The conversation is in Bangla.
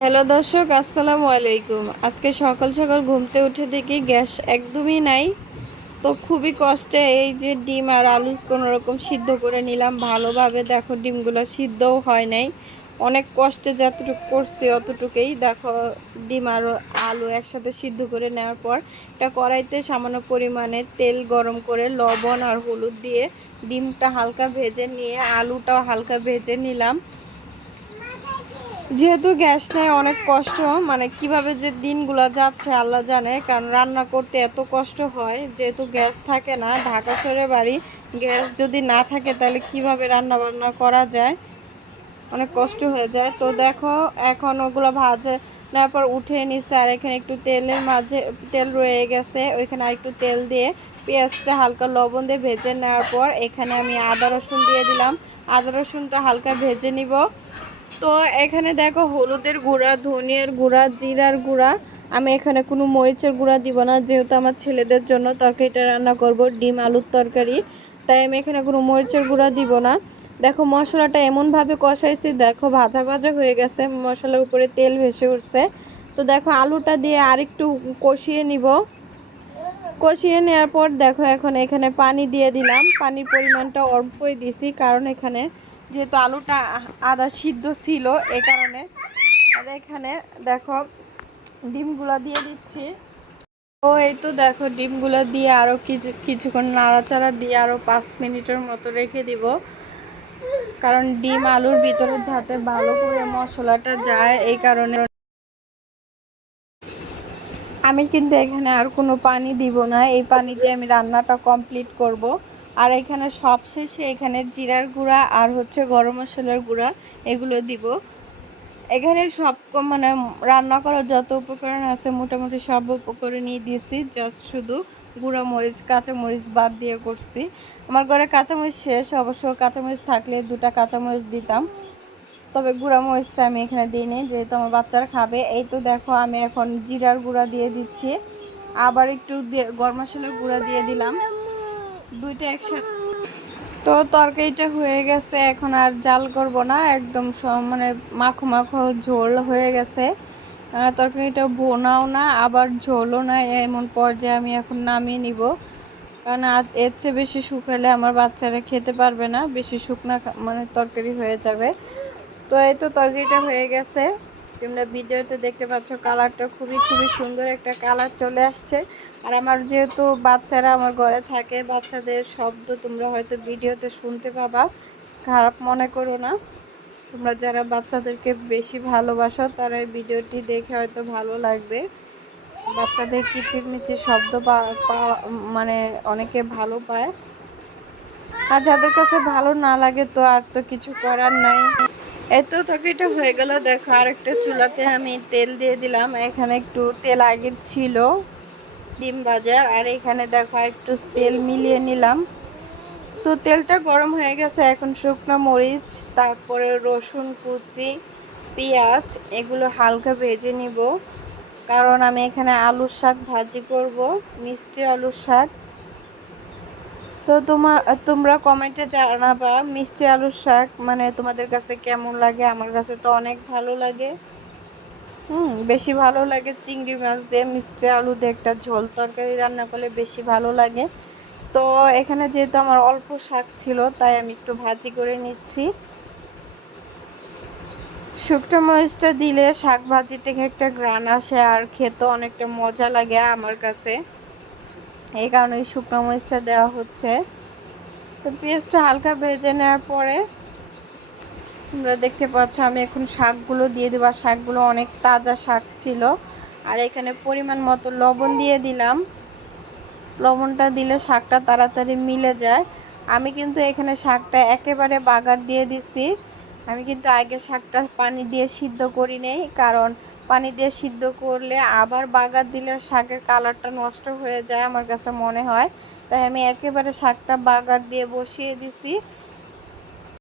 হ্যালো দর্শক, আসসালামু আলাইকুম। আজকে সকাল সকাল ঘুমতে উঠে দেখি গ্যাস একদমই নাই। তো খুবই কষ্টে এই যে ডিম আর আলু কোনো রকম সিদ্ধ করে নিলাম ভালোভাবে। দেখো ডিমগুলো সিদ্ধও হয় নাই, অনেক কষ্টে যতটুকু করছি অতটুকুই। দেখো ডিম আর আলু একসাথে সিদ্ধ করে নেওয়ার পর এটা কড়াইতে সামান্য পরিমাণে তেল গরম করে লবণ আর হলুদ দিয়ে ডিমটা হালকা ভেজে নিয়ে আলুটাও হালকা ভেজে নিলাম। যেহেতু গ্যাস নেই অনেক কষ্ট, মানে কিভাবে যে দিনগুলো যাচ্ছে আল্লাহ জানে। কারণ রান্না করতে এত কষ্ট হয়, যেহেতু গ্যাস থাকে না, ঢাকা শহরে বাড়ি। গ্যাস যদি না থাকে তাহলে কিভাবে রান্না বান্না করা যায়, অনেক কষ্ট হয়ে যায়। তো দেখো এখন ওগুলো ভাজে নেওয়ার পর উঠিয়ে নিচ্ছে। আর এখানে একটু তেলের মাঝে তেল রয়ে গেছে, ওইখানে আর একটু তেল দিয়ে পেঁয়াজটা হালকা লবণ দিয়ে ভেজে নেওয়ার পর এখানে আমি আদা রসুন দিয়ে দিলাম। আদা রসুনটা হালকা ভেজে নিব। তো এখানে দেখো হলুদের গুঁড়া, ধনিয়ার গুঁড়া, জিরার গুঁড়া। আমি এখানে কোনো মরিচের গুঁড়া দিব না, যেহেতু আমার ছেলেদের জন্য তরকারিটা রান্না করব, ডিম আলুর তরকারি। তাই আমি এখানে কোনো মরিচের গুঁড়া দিব না। দেখো মশলাটা এমনভাবে কষাইছি, দেখো ভাজা ভাজা হয়ে গেছে, মশলার উপরে তেল ভেসে উঠছে। তো দেখো আলুটা দিয়ে আরেকটু কষিয়ে নিব। কষিয়ে নেওয়ার পর দেখো এখন এখানে পানি দিয়ে দিলাম। পানির পরিমাণটা অল্পই দিছি, কারণ এখানে যেহেতু আলুটা আদা সিদ্ধ ছিল এই কারণে। আর এখানে দেখো ডিমগুলা দিয়ে দিচ্ছি। তো এই তো দেখো ডিমগুলা দিয়ে আরও কিছুক্ষণ নাড়াচাড়া দিয়ে আরও 5 মিনিটের মতো রেখে দিব, কারণ ডিম আলুর ভিতরে যাতে ভালো করে মশলাটা যায় এই কারণে। আমি কিন্তু এখানে আর কোনো পানি দিব না, এই পানি দিয়ে আমি রান্নাটা কমপ্লিট করব। আর এখানে সবশেষে এখানে জিরার গুঁড়া আর হচ্ছে গরম মশলার গুঁড়া এগুলো দিব। এখানে সব মানে রান্না করার যত উপকরণ আছে মোটামুটি সব উপকরণই দিয়েছি, জাস্ট শুধু গুঁড়া মরিচ কাঁচামরিচ বাদ দিয়ে করছি। আমার ঘরে কাঁচামরিচ শেষ, অবশ্য কাঁচামরিচ থাকলে 2টা কাঁচামরিচ দিতাম, তবে গুঁড়া মরিচটা আমি এখানে দিইনি, যেহেতু আমার বাচ্চারা খাবে। এই তো দেখো আমি এখন জিরার গুঁড়া দিয়ে দিচ্ছি, আবার একটু গরম মশলার গুঁড়া দিয়ে দিলাম, 2টা একসাথে। তো তরকারিটা হয়ে গেছে, এখন আর জাল করব না, একদম মানে মাখো মাখো ঝোল হয়ে গেছে। তরকারিটা ভোনাও না আবার ঝোলও না, এমন পর্যায়ে আমি এখন নামিয়ে নিব। কারণ এর চেয়ে বেশি শুকালে আমার বাচ্চারা খেতে পারবে না, বেশি শুকনা মানে তরকারি হয়ে যাবে। তো এই তো তরকারিটা হয়ে গেছে, তোমরা ভিডিওতে দেখতে পাচ্ছ কালারটা খুবই খুবই সুন্দর একটা কালার চলে আসছে। আর আমার যেহেতু বাচ্চারা আমার ঘরে থাকে, বাচ্চাদের শব্দ তোমরা হয়তো ভিডিওতে শুনতে পাবা, খারাপ মনে করো না। তোমরা যারা বাচ্চাদেরকে বেশি ভালোবাসো তারা এই ভিডিওটি দেখে হয়তো ভালো লাগবে। বাচ্চাদের কিচিরমিচির শব্দ মানে অনেকে ভালো পায়, আর যাদের কাছে ভালো না লাগে তো আর তো কিছু করার নাই। এত তরকারিটা হয়ে গেল। দেখো আরেকটা চুলাতে আমি তেল দিয়ে দিলাম, এখানে একটু তেল আগের ছিল ডিম ভাজা, আর এখানে দেখো একটু তেল মিলিয়ে নিলাম। তো তেলটা গরম হয়ে গেছে, এখন শুকনো মরিচ, তারপরে রসুন কুচি, পেঁয়াজ এগুলো হালকা ভেজে নিব, কারণ আমি এখানে আলুর শাক ভাজি করব, মিষ্টি আলুর শাক। তো তোমরা কমেন্টে জানাবা মিষ্টি আলুর শাক মানে তোমাদের কাছে কেমন লাগে। আমার কাছে তো অনেক ভালো লাগে, বেশি ভালো লাগে চিংড়ি মাছ দিয়ে মিষ্টি আলু দিয়ে একটা ঝোল তরকারি রান্না করলে বেশি ভালো লাগে। তো এখানে যেহেতু আমার অল্প শাক ছিল তাই আমি একটু ভাজি করে নিচ্ছি। শুকনো মরিচটা দিলে শাক ভাজি থেকে একটা ঘ্রাণ আসে আর খেতে অনেকটা মজা লাগে আমার কাছে, এই কারণে শুকনো মরিচটা দেওয়া হচ্ছে। তো পেঁয়াজটা হালকা ভেজে নেওয়ার পরে তোমরা দেখতে পাচ্ছ আমি এখন শাকগুলো দিয়ে দেবো। শাকগুলো অনেক তাজা শাক ছিল। আর এখানে পরিমাণ মতো লবণ দিয়ে দিলাম, লবণটা দিলে শাকটা তাড়াতাড়ি মিলে যায়। আমি কিন্তু এখানে শাকটা একেবারে বাগার দিয়ে দিছি, আমি কিন্তু আগে শাকটা পানি দিয়ে সিদ্ধ করি নেই, কারণ পানি দিয়ে সিদ্ধ করলে আবার বাগার দিলে শাকের কালারটা নষ্ট হয়ে যায় আমার কাছে মনে হয়। তাই আমি একেবারে শাকটা বাগার দিয়ে বসিয়ে দিছি।